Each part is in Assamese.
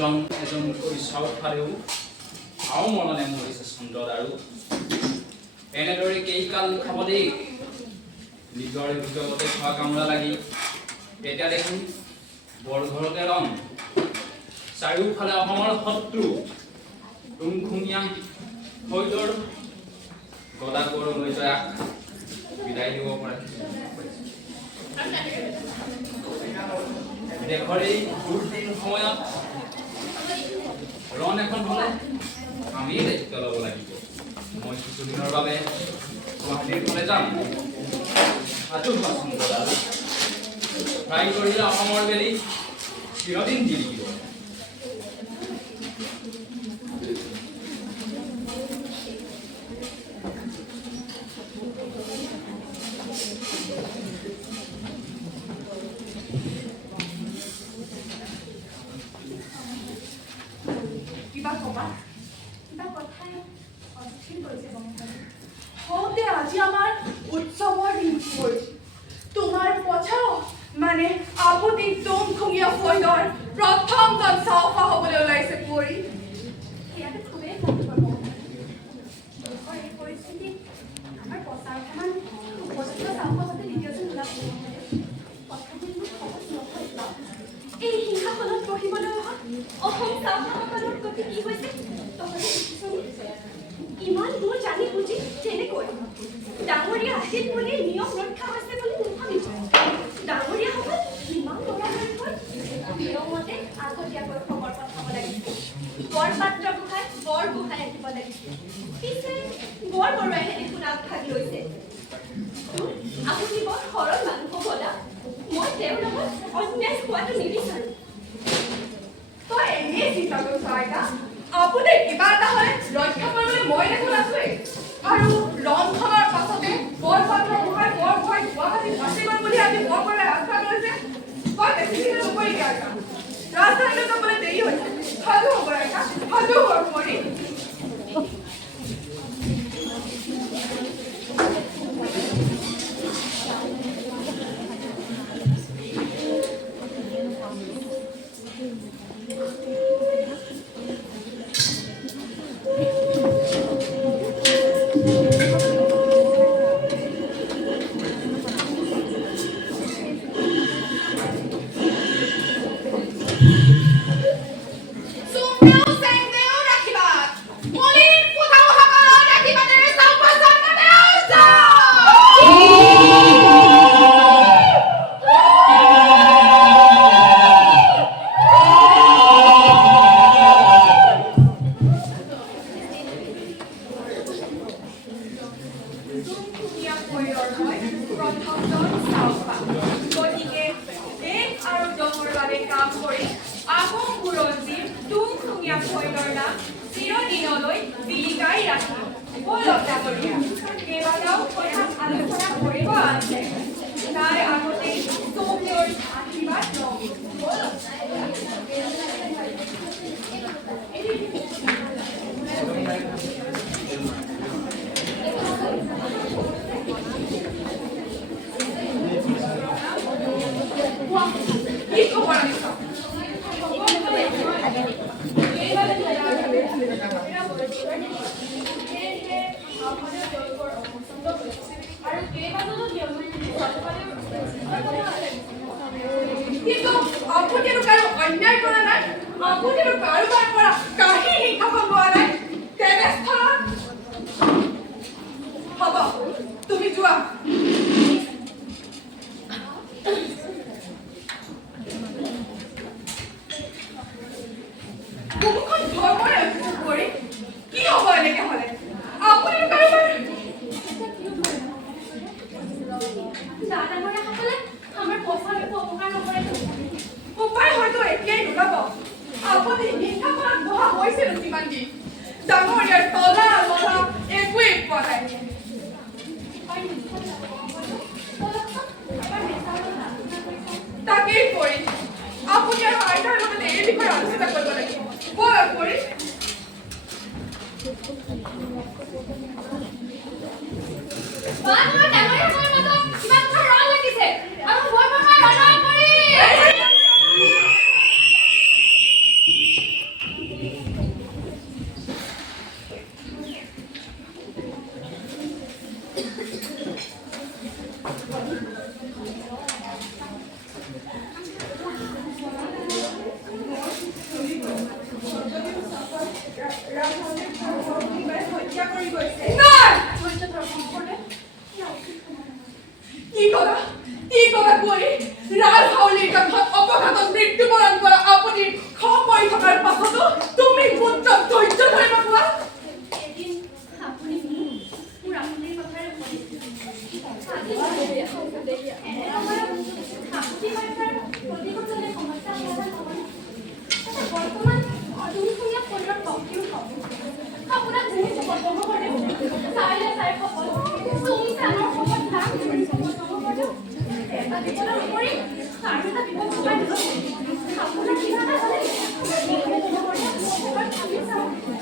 এজনকৈ চাউফালেও আও মননে মৰিছে চন্দ্ৰদাৰু এনেদৰে কেইকাল খাব দেই নিজৰে ভিতৰতে খোৱা কামৰা লাগি এতিয়া দেখোন বৰঘৰতে ৰং চাৰিওফালে অসমৰ শত্ৰু তুমখুমীয়া ফৈদৰ গদাকৰ লৈ যাক বিদায় দিব পাৰে দেশৰ এই দুৰ্দিন সময়ত ৰণ এখন হ'লে আমি দায়িত্ব ল'ব লাগিব মই কিছুদিনৰ বাবে গুৱাহাটীৰ ফালে যাম সাজু হোৱা চন্দ্ৰদাৰু ট্ৰাই কৰিলে অসমৰ বেলি চিৰদিন জিলিকিব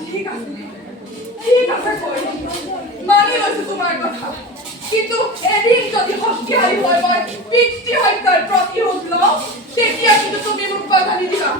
ঠিক আছে কই মানি লৈছো তোমাৰ কথা কিন্তু এদিন যদি শক্তিশালী হয় মই পিতৃ হত্যাৰ প্ৰতিশোধ লওঁ তেতিয়া কিন্তু তুমি মোক কথা নিদিবা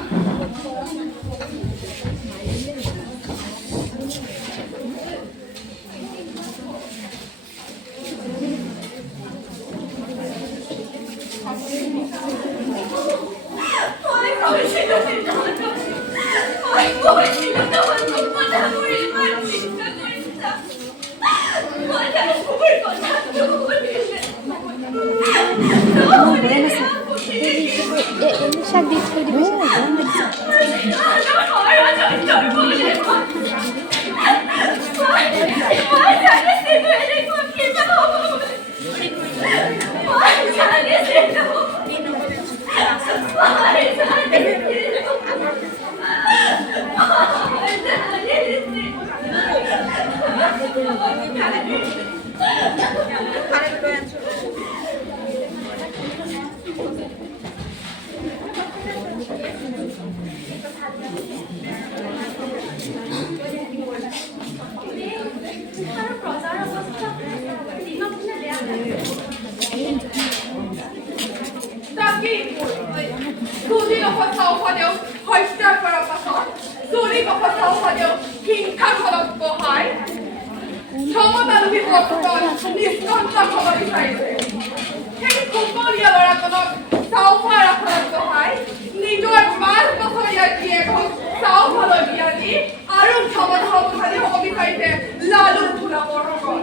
Lalukhula Borbhukon.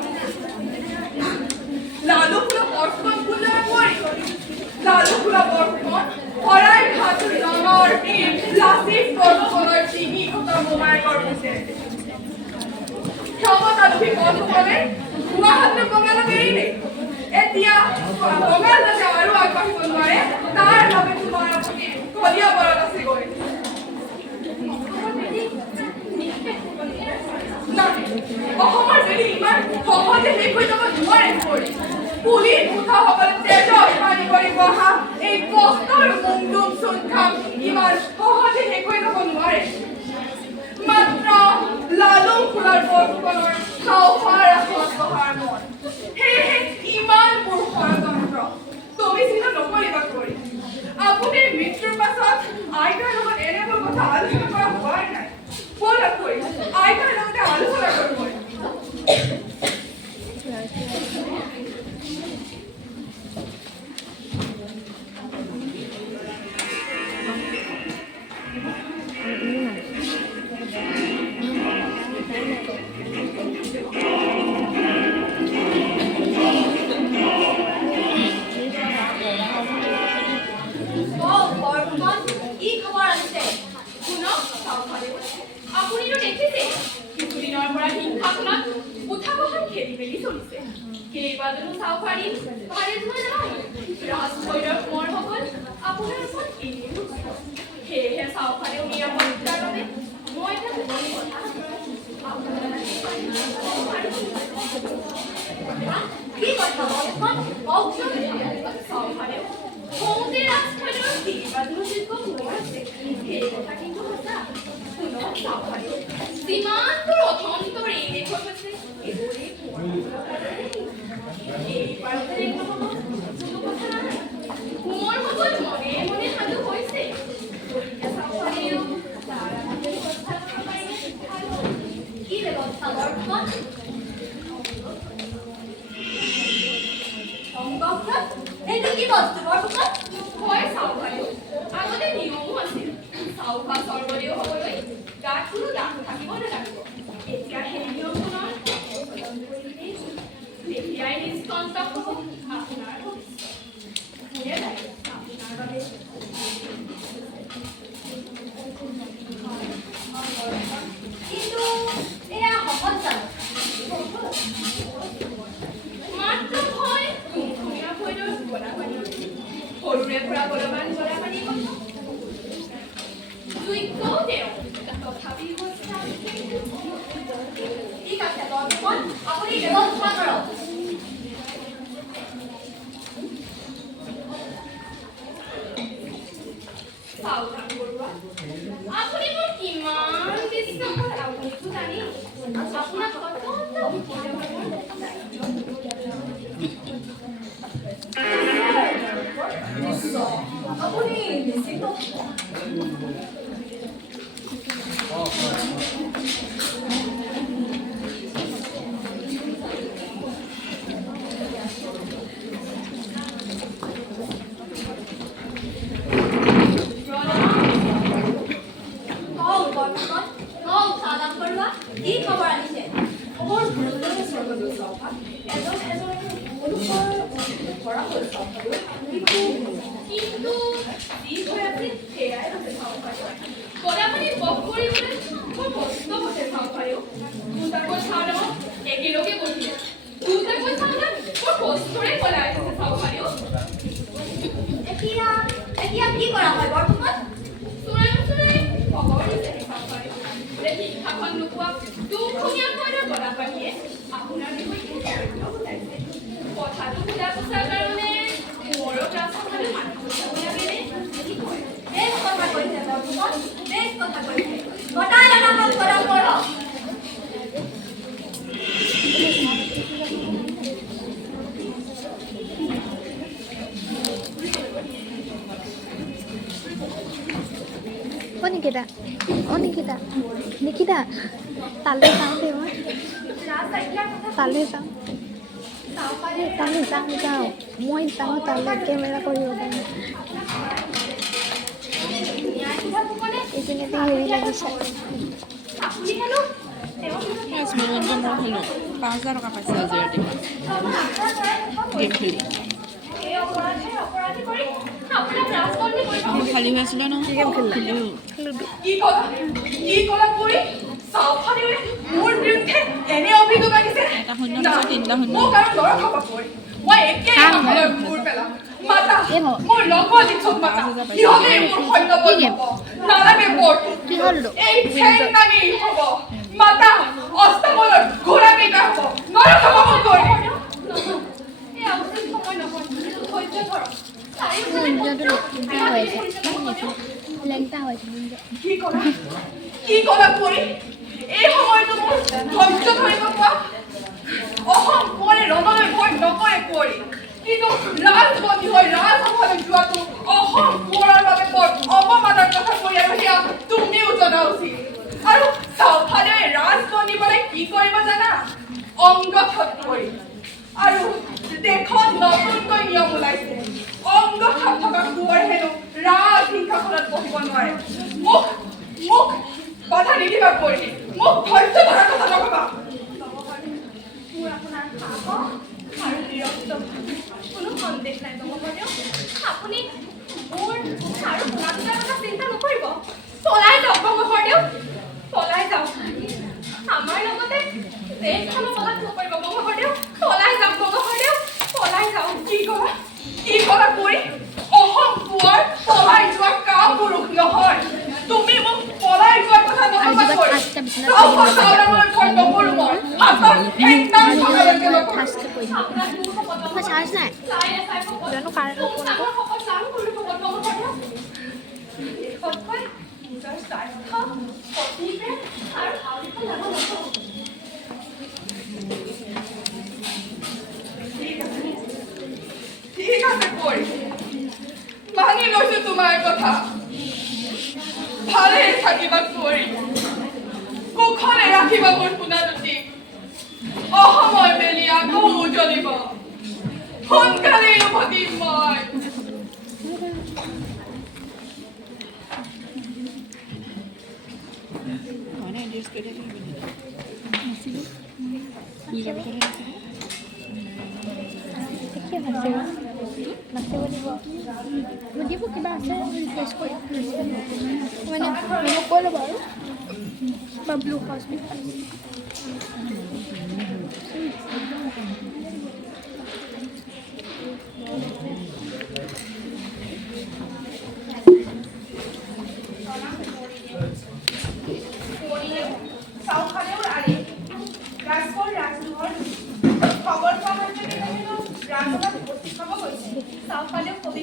Lalukhula Borbhukon Lalukhula Borbhukon Porai Hatu Lonor Team Lasif Borbhukoner Chini Khota Mumai Gorpuse. Khamata Lubi Borbhukone Guwahatne Bongala Berile. Etia Bongala Jaru Agbahi Konwari Tar Babe Tumar Apuni Kolia Bora Ase Goi. অসমৰ যদি ইমান সহজে শেষ হৈ যাব নোৱাৰে কৰি পুলিৰ মুঠা হ'বলৈ তেজৰ পানী কৰি বহা এই কষ্টৰ মুংডুম চুনখাম ইমান সহজে শেষ হৈ যাব নোৱাৰে মাত্ৰ লালুখুলাৰ বৰফুকনৰ খাওঁফাৰ আসনত বহাৰ মন সেয়েহে ইমান মোৰ ষড়যন্ত্ৰ তুমি চিন্তা নকৰিবা কৰি আপুনিৰ মৃত্যুৰ পাছত আইতাৰ লগত এনেবোৰ কথা আলোচনা কৰা হোৱাই নাই ব'লা কৰি আইতাৰ লগতে আলোচনা কৰিব Voice সাৱধান বৰুৱা আপুনি মোৰ কিমান বিশ্বাস আপুনিতো জানি আপোনাক কত আপুনি নিশ্চিত Godapani Bobkori for Protiba was a Saikia. Tutako Chana, Ekiloke Bodia. Tutako Chana for Postore for life as a Saikia. Ekia, Gubor Roja. Suray, Gogoi is a Saikia. The Hiddheswori Lukua, two Tonoya Godapani, Ankur Potato Sagarone, Gubor Nikita, talle sang deh mah. Talle sang jauh. Mau intang talle kamera kori udah. Itu nih tinggi lagi sih. Mas menonton mau hello. Pasar apa sih aja di mana? Game খালি হয়েছিল না কি কলা কৰি সাফালে মোৰ বিৰুদ্ধে এনে অভিযোগ আনিছে এটা শূন্য তিনটা শূন্য মোক আৰু লৰা খাবা কৰি মই একে খাবলৈ মোৰ পেলা মাতা মোৰ লগৰ দিছত মাতা ইহতে মোৰ সৈন্য বল নালাগে বট কি হল এই ঠেং নাগি হ'ব মাতা অস্তমলৰ ঘোৰা কেইটা হ'ব নৰা খাবা মোক কৰি এই অৱস্থা সময় নহয় ধৈৰ্য ধৰ কি কলা কৰি এই সময়টো মোৰ ধৈৰ্য ধৰিব পৰা অহম পৰে ৰণলৈ ভয় নকৰে কৰি কিন্তু ৰাজবন্দী হৈ ৰাজসভালৈ যোৱাটো অহম পৰাৰ বাবে বৰ অপমানৰ কথা কৈ আৰু সেয়া তুমিও জনা উচিত আৰু চাওফালে ৰাজবন্দী মানে কি কৰিব জানা অংগঠত কৰি আৰু দেশত নতুনকৈ নিয়ম ওলাইছে অংগঠত থকা কোঁৱৰ হেনো ৰাজসিংহাসনত বহিব নোৱাৰে মোক কথা নিদিবা কৰি মোক ধৈৰ্য ধৰাৰ কথা নকবা মোৰ আপোনাৰ সাহস আৰু বীৰত্ব কোনো সন্দেহ নাই তোমাক আপুনি মোৰ আৰু আপোনাৰ কথা চিন্তা নকৰিব পলাই যাওক বংশদেউ পলাই যাওক আমাৰ লগতে দেশখনৰ পলাই নকৰিব বংশদেউ পলাই যাওক বংশদেউ পলাই যাওক কি কৰা কৰি অহম কোৱাৰ পলাই যোৱা কাম পুৰুষ নহয় তুমি মোক পলাই যোৱাৰ কথা নকবা কৰি চাওৰালৈ ভয় নকৰো মই হাতত একদম সকালৈকে নকৰো আপোনাৰ দুখ হ'ব চাৰ্জ নাই জানো কাৰেণ্ট ঠিক আছে কৈ মানি লৈছো তোমাৰ কথা ভালে থাকিবা কৈ কুশলে ৰাখিবা মোৰ পুনাৰুতি অসময় মেলি আকৌ উজ্বলিব সোনকালে উভতিম মই মানে এড্ৰেছ কৰি দিলে নাচিব দিব কিবা আছে ৰিকুৱেষ্ট কৰি মানে কৈ ল'ব আৰু বাবলু হস্পিটেল চাওফালেও কবি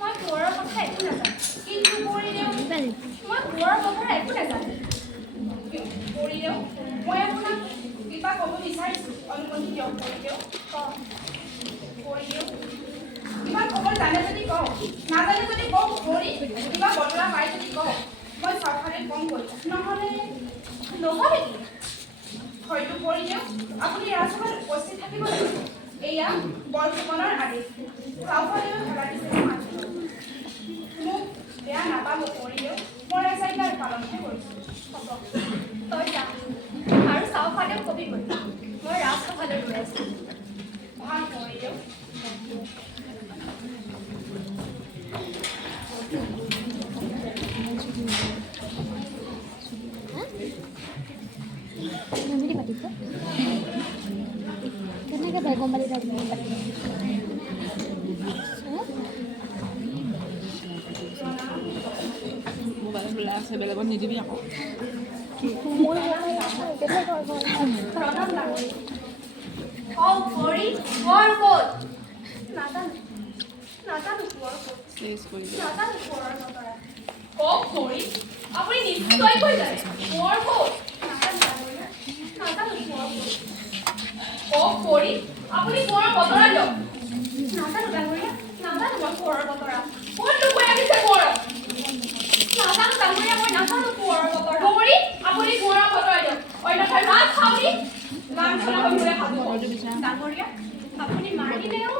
মই বৰৰ কথা একো নাজানো কিন্তু বৰৰ কথা একো নাজানে কৰিলেও মই আপোনাক কিবা ক'ব বিচাৰিছোঁ অনুমতি দিয়ক কৰিলেও কৰিলেও কিবা খবৰ জানে যদি কওক নাজানে যদি কওক কৰি কিবা বতৰা পাই যদি কওক মই চাউফালে কম কৰি নহ'লে কি হয়তো কৰিলেও আপুনি ৰাজসভাত উপস্থিত থাকিব লাগিব এয়া বৰফুকনৰ আদেশ চাউফালেও খেলা দিছে মোক বেয়া নাপাব কৰিলেও মই ৰাজাইকাৰ পালনহে কৰিছোঁ হ'ব তই যা আৰু চাউফালেও কবি গৈ মই ৰাজসভালৈ গৈ আছোঁ ভাল কৰিলেও Nanti mati tuh. Karena kan baru kembali dari mati. Mobile বেলা আছে বেলেগত নিদিবি আকৌ আপুনি নিশ্চয় কৈ যায় মোৰ ক'ত কৰি আপুনি কোঁৱৰৰ বতৰা দিয়ক নাজানো ডাঙৰীয়া নাজানো মই কোঁৱৰৰ বতৰা ক'ত লুকুৱাই আনিছে কোঁৱৰক নাজানো ডাঙৰীয়া মই নাজানো কোঁৱৰৰ বতৰা কৰি আপুনি কোঁৱৰৰ বতৰা দিয়ক অন্যথাই ৰাজ খাবি লাঞ্ছনা কৰিবলৈ ভাবিব ডাঙৰীয়া আপুনি মাৰিলেও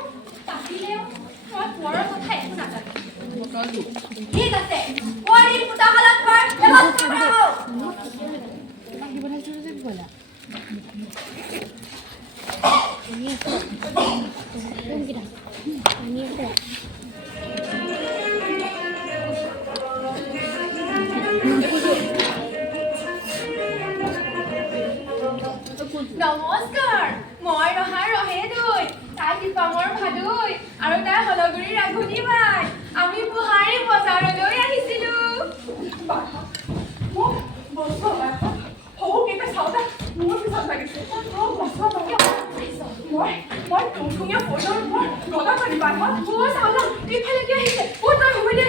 কাটিলেও মই কোঁৱৰৰ কথা একো নাজানো ঠিক আছে কৰি ফুটাশালাত খোৱাৰ ব্যৱস্থা কৰা হওক Ini apa? Belum kita. Ini apa? নমস্কাৰ মই ৰহাৰ ৰহেদৈ তাই দীপামৰ ভাদৈ আৰু তাই হলগুৰি ৰাঘুনী বাই আমি বুহাৰী বজাৰলৈ আহিছিলোঁ মোক বস্তু সৰুকেইটা চাওঁতে মোৰ পিছত লাগিছে মই টুংটুঙীয়া ফোনৰ ওপৰত গদাপানী বান্ধা মই চাওঁলা ইফালে কি আহিছে তই হৈ দে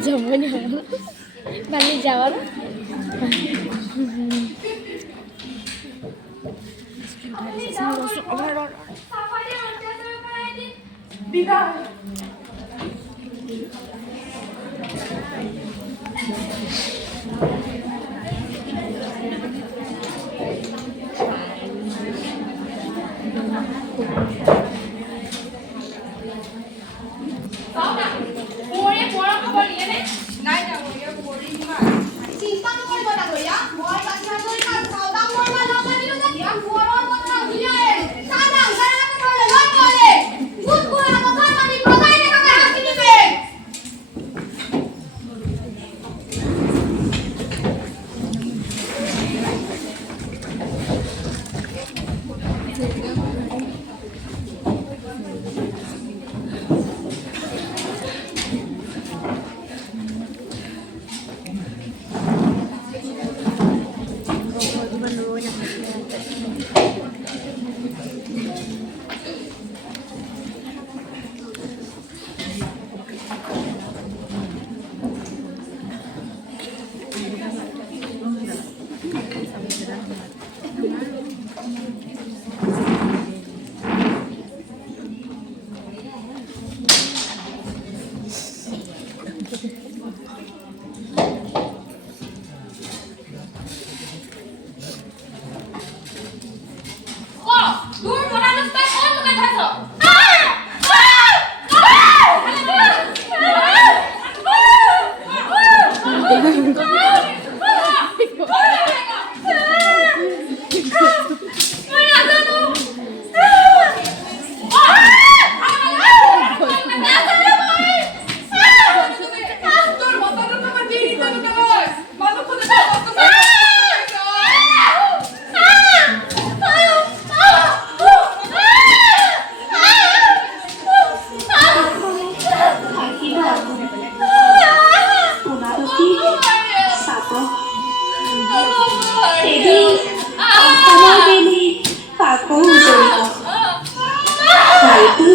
Jamunya balik jawab Good মাইকী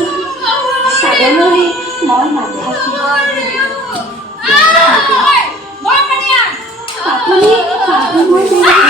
চাবলৈ মই নাথাকিম। আপুনি শাহুমাৰ দৰে